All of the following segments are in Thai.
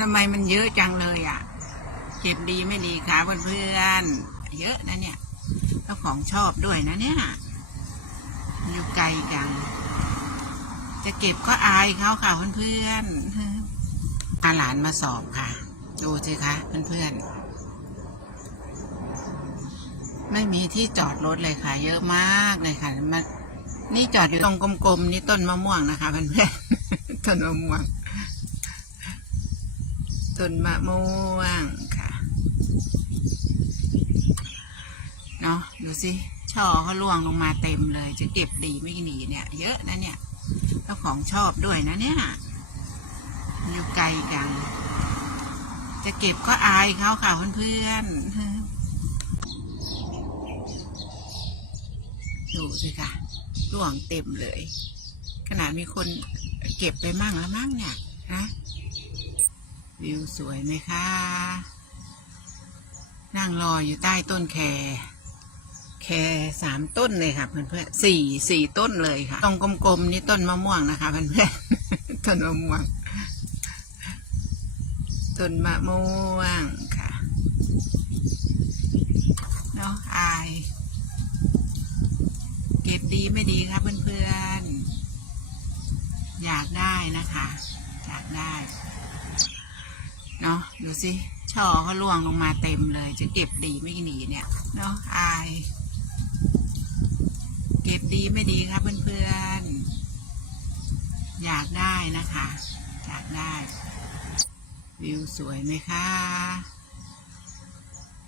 ทำไมมันเยอะจังเลยอะ เก็บดีไม่ดีคะเพื่อนๆ เยอะนะเนี่ยเจ้าของชอบด้วยนะเนี่ยอยู่ไกลจัง จะเก็บก็อายเขาค่ะเพื่อนๆอาหลานมาสอบค่ะ ดูสิคะเพื่อนๆ ไม่มีที่จอดรถเลยค่ะ เยอะมากเลยค่ะมานี่จอดอยู่ตรงกลมๆ นี่ต้นมะม่วงนะคะเพื่อนๆ ต้นมะม่วง ต้นมะม่วงค่ะเนาะดูสิช่อเขาล่วงลงมาเต็มเลย จะเก็บดีไม่หนีเนี่ย เยอะนะเนี่ยเจ้าของชอบด้วยนะเนี่ยอยู่ไกลจังจะเก็บก็อายเขาค่ะเพื่อนๆดูสิค่ะล่วงเต็มเลย ขนาดมีคนเก็บไปมั่งแล้วมั่งเนี่ย วิวสวยไหมคะ นั่งรออยู่ใต้ต้นแคแคสามต้นเลยค่ะเพื่อนๆสี่สี่ต้นเลยค่ะตรงกลมๆนี่ต้นมะม่วงนะคะเพื่อนๆต้นมะม่วง ต้นมะม่วงค่ะเนาะอาย เก็บดีไม่ดีครับเพื่อนอยากได้นะคะ อยากได้ เนาะดูสิช่อเขาล่วงลงมาเต็มเลย จะเก็บดีไม่หนีเนี่ยเนาะอาย เก็บดีไม่ดีครับเพื่อนๆอยากได้นะคะ อยากได้ วิวสวยไหมคะ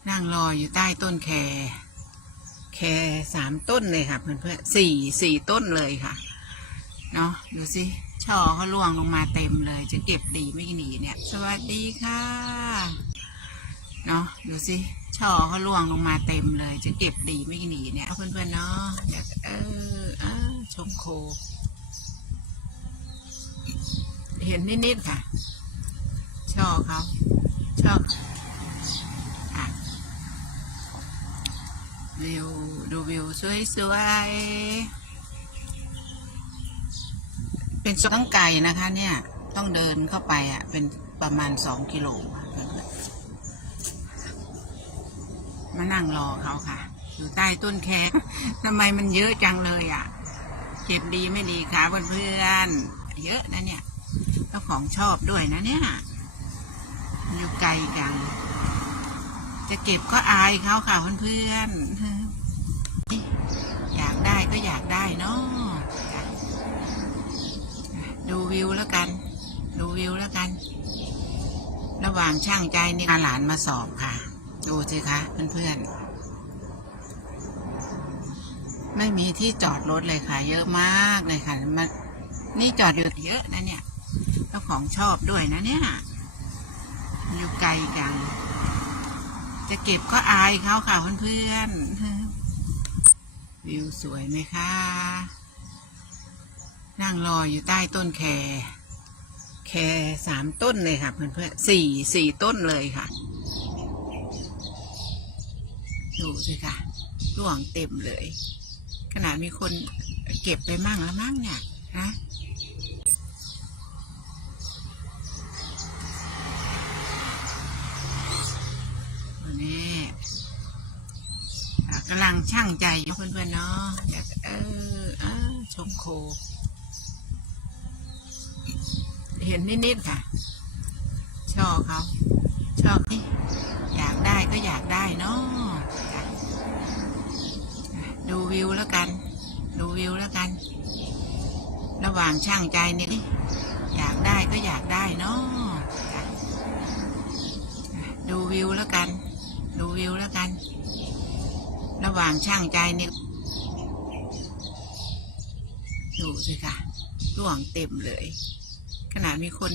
นั่งรออยู่ใต้ต้นแค แคสามต้นเลยค่ะเพื่อนๆสี่สี่ต้นเลยค่ะ เนาะดูสิช่อเขาล่วงลงมาเต็มเลย จะเก็บดีไม่หนีเนี่ย สวัสดีค่ะเนาะดูสิช่อเขาล่วงลงมาเต็มเลย จะเก็บดีไม่หนีเนี่ยเพื่อนๆเนาะอยากเอออชมโค เห็นนิดๆค่ะ ช่อเขาช่ออะวิวดูวิวสวยๆ เป็นสต้องไก่นะคะ เนี่ย ต้องเดินเข้าไปอะ เป็นประมาณสองกิโลเพื่อนมานั่งรอเขาค่ะ อยู่ใต้ต้นแคทำไมมันเยอะจังเลยอะ เก็บดีไม่ดีคะเพื่อนๆเยอะนะเนี่ยเจ้าของชอบด้วยนะเนี่ยอยู่ไกลจังจะเก็บก็อายเขาค่ะเพื่อนๆอยากได้ก็อยากได้เนาะ ดูวิวแล้วกัน ดูวิวแล้วกัน ระหว่างช่างใจนี่พาหลานมาสอบค่ะ ดูสิคะเพื่อนๆ ไม่มีที่จอดรถเลยค่ะ เยอะมากเลยค่ะมานี่จอดอยู่เยอะนะเนี่ยเจ้าของชอบด้วยนะเนี่ย อยู่ไกลจังจะเก็บก็อายเขาค่ะเพื่อนๆ วิวสวยไหมคะ นั่งรออยู่ใต้ต้นแค แคสามต้นเลยค่ะเพื่อนๆสี่สี่ต้นเลยค่ะ ดูสิค่ะร่วงเต็มเลย ขนาดมีคนเก็บไปมั่งแล้วมั่งเนี่ยนะนี่กำลังช่างใจเพื่อนๆเนาะอยากเออชมโค เห็นนิดๆค่ะ ชอบเขาชอบนี่อยากได้ก็อยากได้เนาะดูวิวแล้วกัน ดูวิวแล้วกัน ระหว่างช่างใจนี่อยากได้ก็อยากได้เนาะดูวิวแล้วกัน ดูวิวแล้วกัน ระหว่างช่างใจนี่ดูสิค่ะร่วงเต็มเลย มีคน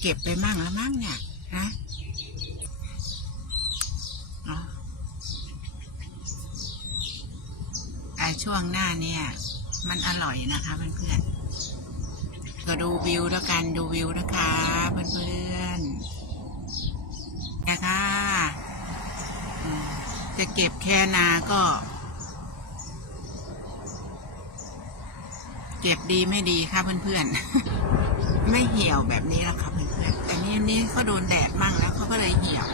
เก็บไปมั่งแล้วมั่งเนี่ยนะช่วงหน้าเนี่ย มันอร่อยนะคะเพื่อนๆก็ดูวิวแล้วกันดูวิวนะคะเพื่อนๆนะคะจะเก็บแค่นาก็ เก็บดีไม่ดีค่ะเพื่อนๆ ไม่เหี่ยวแบบนี้แล้วค่ะเพื่อนแต่นี่อันนี้เขาโดนแดดมั่งแล้วเขาก็เลยเหี่ยว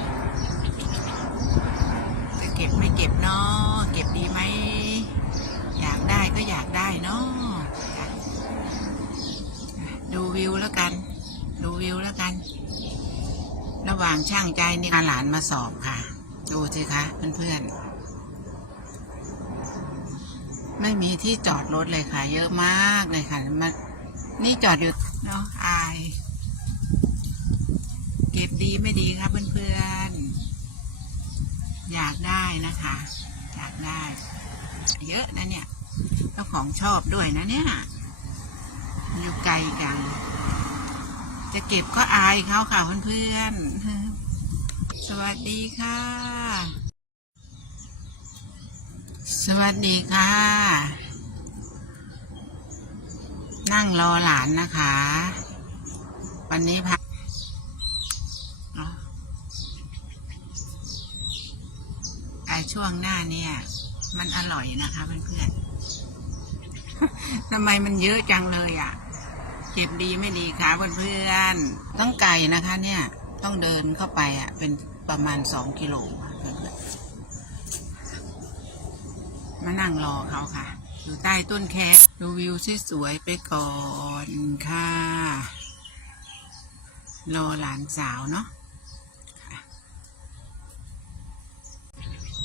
จะเก็บไม่เก็บเนาะเก็บดีไหมอยากได้ก็อยากได้เนาะดูวิวแล้วกัน ดูวิวแล้วกัน ระหว่างช่างใจนี่พาหลานมาสอบค่ะ ดูสิคะเพื่อนๆไม่มีที่จอดรถเลยค่ะ เยอะมากเลยค่ะมา นี่จอดอยู่เนาะอาย เก็บดีไม่ดีครับเพื่อนๆ อยากได้นะคะ อยากได้ เยอะนะเนี่ยเจ้าของชอบด้วยนะเนี่ยอยู่ไกลจังจะเก็บก็อายเขาค่ะเพื่อนๆ สวัสดีค่ะ สวัสดีค่ะ นั่งรอหลานนะคะ วันนี้พักไอช่วงหน้าเนี่ย มันอร่อยนะคะเพื่อนๆทำไมมันเยอะจังเลยอะเก็บดีไม่ดีคะเพื่อนๆต้องไก่นะคะ เนี่ย ต้องเดินเข้าไปอะ เป็นประมาณสองกิโลเพื่อนมานั่งรอเขาค่ะ อยู่ใต้ต้นแคดูวิวสวยๆไปก่อนค่ะ รอหลานสาวเนาะ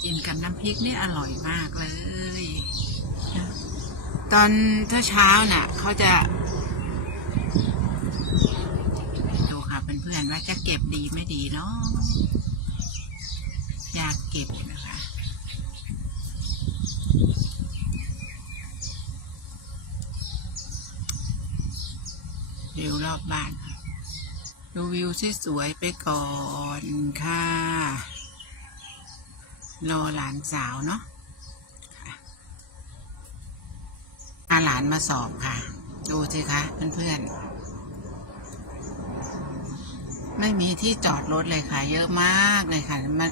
กินกับน้ำพริกนี่อร่อยมากเลย ตอนถ้าเช้าน่ะเขาจะดูค่ะเพื่อนๆว่าจะเก็บดีไม่ดีเนาะอยากเก็บนะคะ วิวร อบบ้าน ดูวิวสวยๆไปก่อนค่ะ รอหลานสาวเนาะค่ะพาหลานมาสอบค่ะ ดูสิคะเพื่อนๆ ไม่มีที่จอดรถเลยค่ะ เยอะมากเลยค่ะมา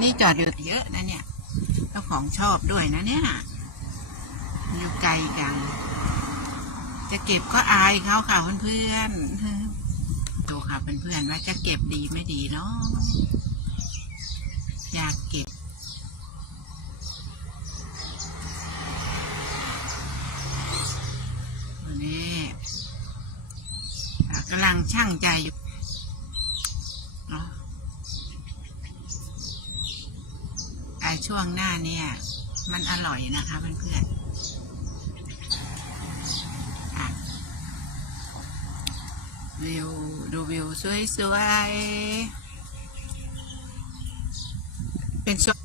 นี่จอดอยู่เยอะนะเนี่ยเจ้าของชอบด้วยนะเนี่ยอยู่ไกลจัง จะเก็บก็อายเขาค่ะเพื่อนๆดูค่ะเพื่อนๆว่าจะเก็บดีไม่ดีเนาะอยากเก็บวันนี้กำลังช่างใจอยู่ไอช่วงหน้าเนี่ย มันอร่อยนะคะเพื่อนๆอะ วิวดูวิวสวยๆ เป็นช่วง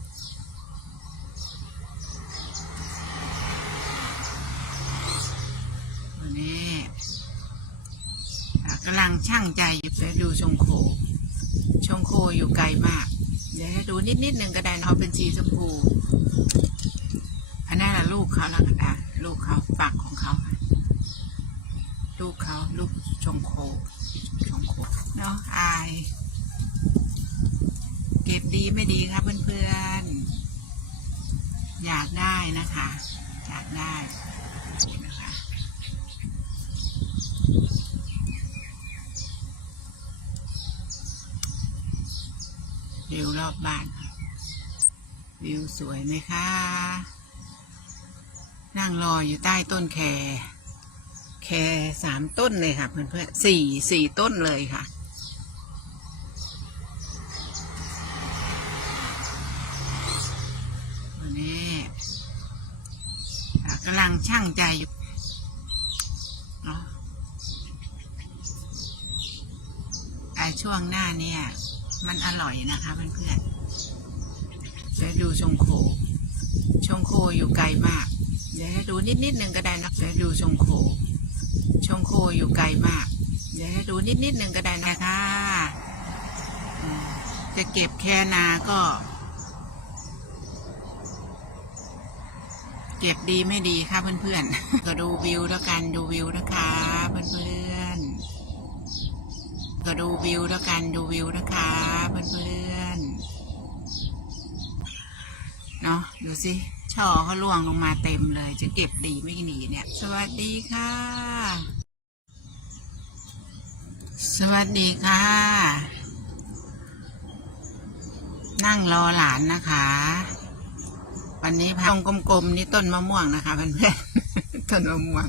วันนี้อ่กำลังช่างใจอยู่ไปดูชงโค ชงโคอยู่ไกลมาก เดี๋ยวให้ดูนิดนิดๆหนึ่งก็ได้นะเขาเป็นสีชมพูอันนั้นละลูกเขาแล้วกันอะลูกเขาปากของเขา ลูกเขาลูกชงโคชงโคเนาะอาย เก็บดีไม่ดีครับเพื่อนๆ อยากได้นะคะ อยากได้นะคะวิวรอบบ้าน วิวสวยไหมคะ นั่งรออยู่ใต้ต้นแค แค่สามต้นเลยค่ะ เพื่อนๆสี่สี่ต้นเลยค่ะวันนี้อ่กำลังช่างใจอยู่เนาะไอช่วงหน้าเนี่ย มันอร่อยนะคะเพื่อนๆจะดูชงโค ชงโคอยู่ไกลมาก เดี๋ยวให้ดูนิดนิดๆหนึ่งก็ได้นะจะดูชงโค ชงโคอยู่ไกลมาก เดี๋ยวให้ดูนิดนิดหนึ่งก็ได้นะคะจะเก็บแค่นาก็ เก็บดีไม่ดีค่ะเพื่อนๆ ก็ดูวิวแล้วกันดูวิวนะคะเพื่อนๆ ก็ดูวิวแล้วกันดูวิวนะคะเพื่อนๆ เนาะดูสิ ช่อเขาล่วงลงมาเต็มเลยจะเก็บดีไม่หนีเนี่ย สวัสดีค่ะ สวัสดีค่ะ นั่งรอหลานนะคะ วันนี้พองกลมๆนี่ต้นมะม่วงนะคะเพื่อนๆต้นมะม่วง